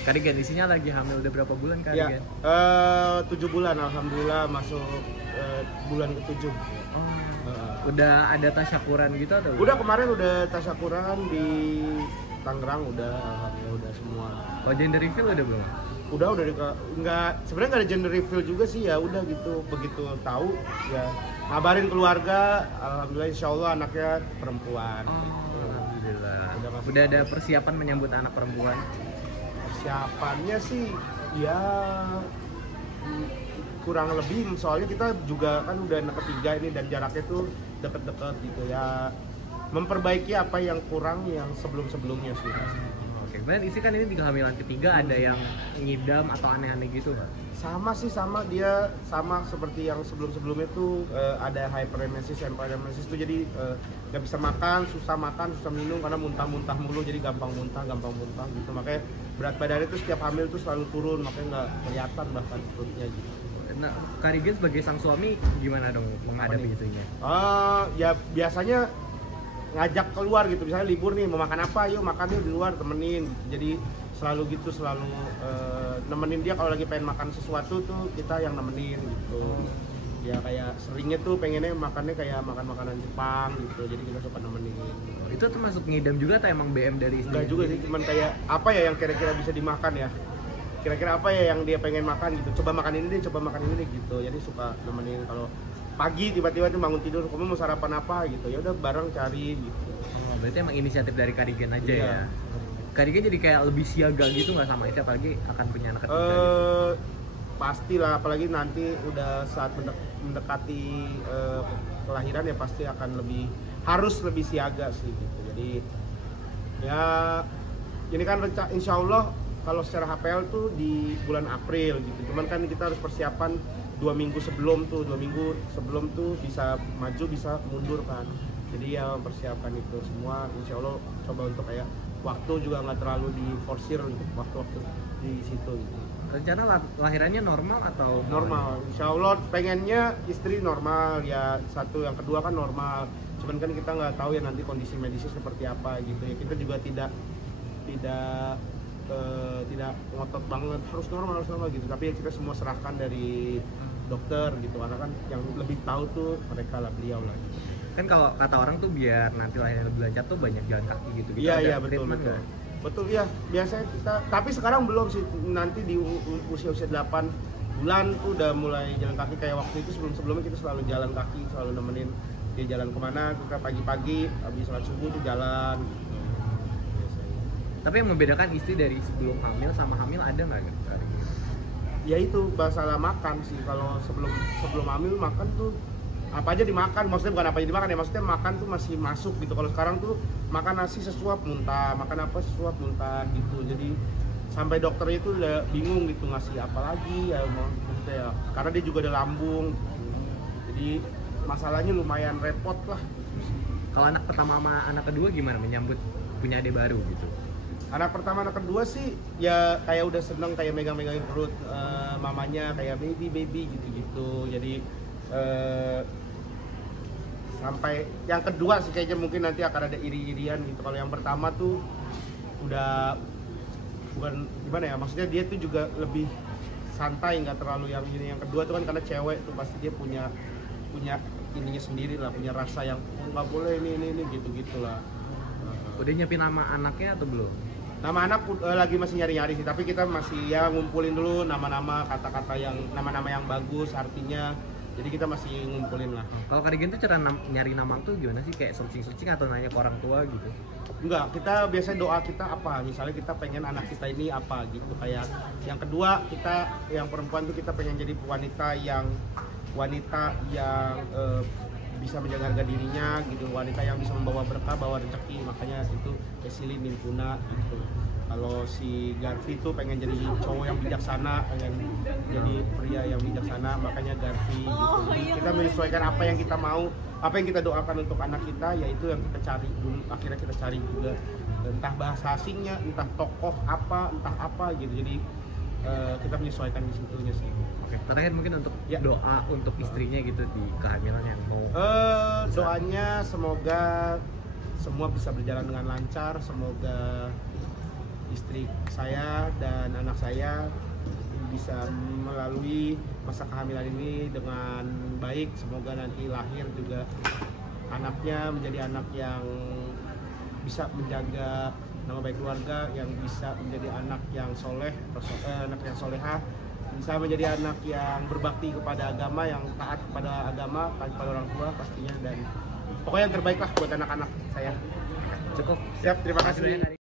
Karigen isinya lagi hamil udah berapa bulan Ya, Karigen? 7 bulan alhamdulillah masuk bulan ke-7. Udah ada tasyakuran gitu atau? Udah kemarin udah tasyakuran di Tangerang udah alhamdulillah udah semua. Oh, gender reveal udah belum? Udah nggak sebenarnya nggak ada gender reveal juga sih, ya udah gitu, begitu tahu ya ngabarin keluarga, alhamdulillah insyaallah anaknya perempuan. Alhamdulillah. Udah Udah ada persiapan menyambut anak perempuan? Persiapannya sih ya kurang lebih, soalnya kita juga kan udah anak ketiga ini dan jaraknya tuh deket-deket gitu ya, memperbaiki apa yang kurang yang sebelum-sebelumnya sih. Oke, kemudian isi kan ini di kehamilan ketiga ada yang ngidam atau aneh-aneh gitu nggak? Sama sih, sama dia sama seperti yang sebelum-sebelumnya tuh ada hyperemesis, hyperemesis tuh jadi nggak bisa makan, susah minum karena muntah-muntah mulu, jadi gampang muntah gitu, makanya berat badannya tuh setiap hamil tuh selalu turun, makanya nggak kelihatan bahkan perutnya gitu. Nah, Karigen sebagai sang suami gimana dong menghadapi itunya? Ya biasanya ngajak keluar gitu, misalnya libur nih mau makan apa, yuk makan yuk di luar, temenin gitu. Jadi selalu gitu, selalu nemenin dia kalau lagi pengen makan sesuatu tuh kita yang nemenin gitu. Ya kayak seringnya tuh pengennya makannya kayak makan makanan Jepang gitu, jadi kita suka nemenin. Itu termasuk ngidam juga atau emang BM dari istri? Enggak juga sih, cuman kayak apa ya yang kira-kira bisa dimakan ya, kira-kira apa ya yang dia pengen makan gitu, coba makan ini deh gitu, jadi suka nemenin. Kalau pagi tiba-tiba tuh bangun tidur, kamu mau sarapan apa gitu, ya udah bareng cari gitu. Oh, berarti emang inisiatif dari Karigen aja Iya. ya? Karigen jadi kayak lebih siaga gitu nggak sama istri, apalagi akan punya anak ketiga gitu? Pastilah, apalagi nanti udah saat mendekati kelahiran ya pasti akan harus lebih siaga sih gitu. Jadi ya ini kan insya Allah kalau secara HPL tuh di bulan April gitu, cuman kan kita harus persiapan 2 minggu sebelum tuh bisa maju bisa mundur kan, jadi ya persiapan itu semua insya Allah coba untuk kayak waktu juga nggak terlalu diforsir untuk waktu-waktu di situ gitu. Rencana lahirannya normal atau? Normal, insya Allah pengennya istri normal ya, satu, yang kedua kan normal, cuman kan kita nggak tahu ya nanti kondisi medisnya seperti apa gitu ya, kita juga tidak ngotot banget harus normal gitu, tapi ya kita semua serahkan dari dokter gitu, karena kan yang lebih tahu tuh mereka lah, beliau lah gitu. Kan kalau kata orang tuh biar nanti lahirnya lebih lancar tuh banyak jalan kaki gitu. Iya betul ya, biasanya kita, tapi sekarang belum sih, nanti di usia 8 bulan tuh udah mulai jalan kaki, kayak waktu itu sebelumnya kita selalu jalan kaki, selalu nemenin dia jalan kemana, kita pagi-pagi habis sholat subuh tuh jalan gitu. Tapi yang membedakan istri dari sebelum hamil sama hamil ada nggak gitu? Ya itu masalah makan sih, kalau sebelum hamil makan tuh apa aja dimakan, maksudnya bukan apa aja dimakan ya, maksudnya makan tuh masih masuk gitu. Kalau sekarang tuh makan nasi sesuap muntah, makan apa sesuap muntah gitu, jadi sampai dokternya itu udah bingung gitu ngasih apa lagi ya, maksudnya ya karena dia juga ada lambung gitu. Jadi masalahnya lumayan repot lah. Kalau anak pertama sama anak kedua gimana menyambut punya adik baru gitu? Anak pertama anak kedua sih ya kayak udah seneng, kayak megang-megangin perut mamanya, kayak baby gitu-gitu. Jadi sampai yang kedua sih kayaknya mungkin nanti akan ada iri-irian gitu. Kalau yang pertama tuh udah bukan gimana ya, maksudnya dia tuh juga lebih santai, nggak terlalu yang ini. Yang kedua tuh kan karena cewek tuh pasti dia punya ininya sendiri lah, punya rasa yang nggak boleh ini gitu-gitulah. Udah nyiapin nama anaknya atau belum? Nama anak lagi masih nyari-nyari sih, tapi kita masih ya ngumpulin dulu nama-nama, kata-kata yang nama-nama yang bagus artinya. Jadi kita masih ngumpulin lah. Kalau Karigen tuh cara nyari nama tuh gimana sih? Kayak searching atau nanya ke orang tua gitu? Enggak, kita biasanya doa kita apa, misalnya kita pengen anak kita ini apa gitu. Kayak yang kedua, kita yang perempuan tuh kita pengen jadi wanita yang bisa menjaga harga dirinya gitu, wanita yang bisa membawa berkah, bawa rezeki, makanya itu Esili Mimpuna gitu. Kalau si Garfi tuh pengen jadi cowok yang bijaksana, pengen jadi pria yang bijaksana, makanya Garfi gitu. Jadi kita menyesuaikan apa yang kita mau, apa yang kita doakan untuk anak kita, yaitu yang kita cari dulu. Akhirnya kita cari juga entah bahasa asingnya, entah tokoh apa, entah apa gitu. Jadi kita menyesuaikan di situnya sih. Oke, terakhir mungkin untuk doa untuk istrinya gitu di kehamilan yang mau. Doanya semoga semua bisa berjalan dengan lancar, semoga istri saya dan anak saya bisa melalui masa kehamilan ini dengan baik. Semoga nanti lahir juga anaknya menjadi anak yang bisa menjaga nama baik keluarga, yang bisa menjadi anak yang soleh atau anak yang solehah, bisa menjadi anak yang berbakti kepada agama, yang taat kepada agama, taat kepada orang tua pastinya, dan pokoknya yang terbaik lah buat anak-anak saya. Cukup. Siap, terima kasih.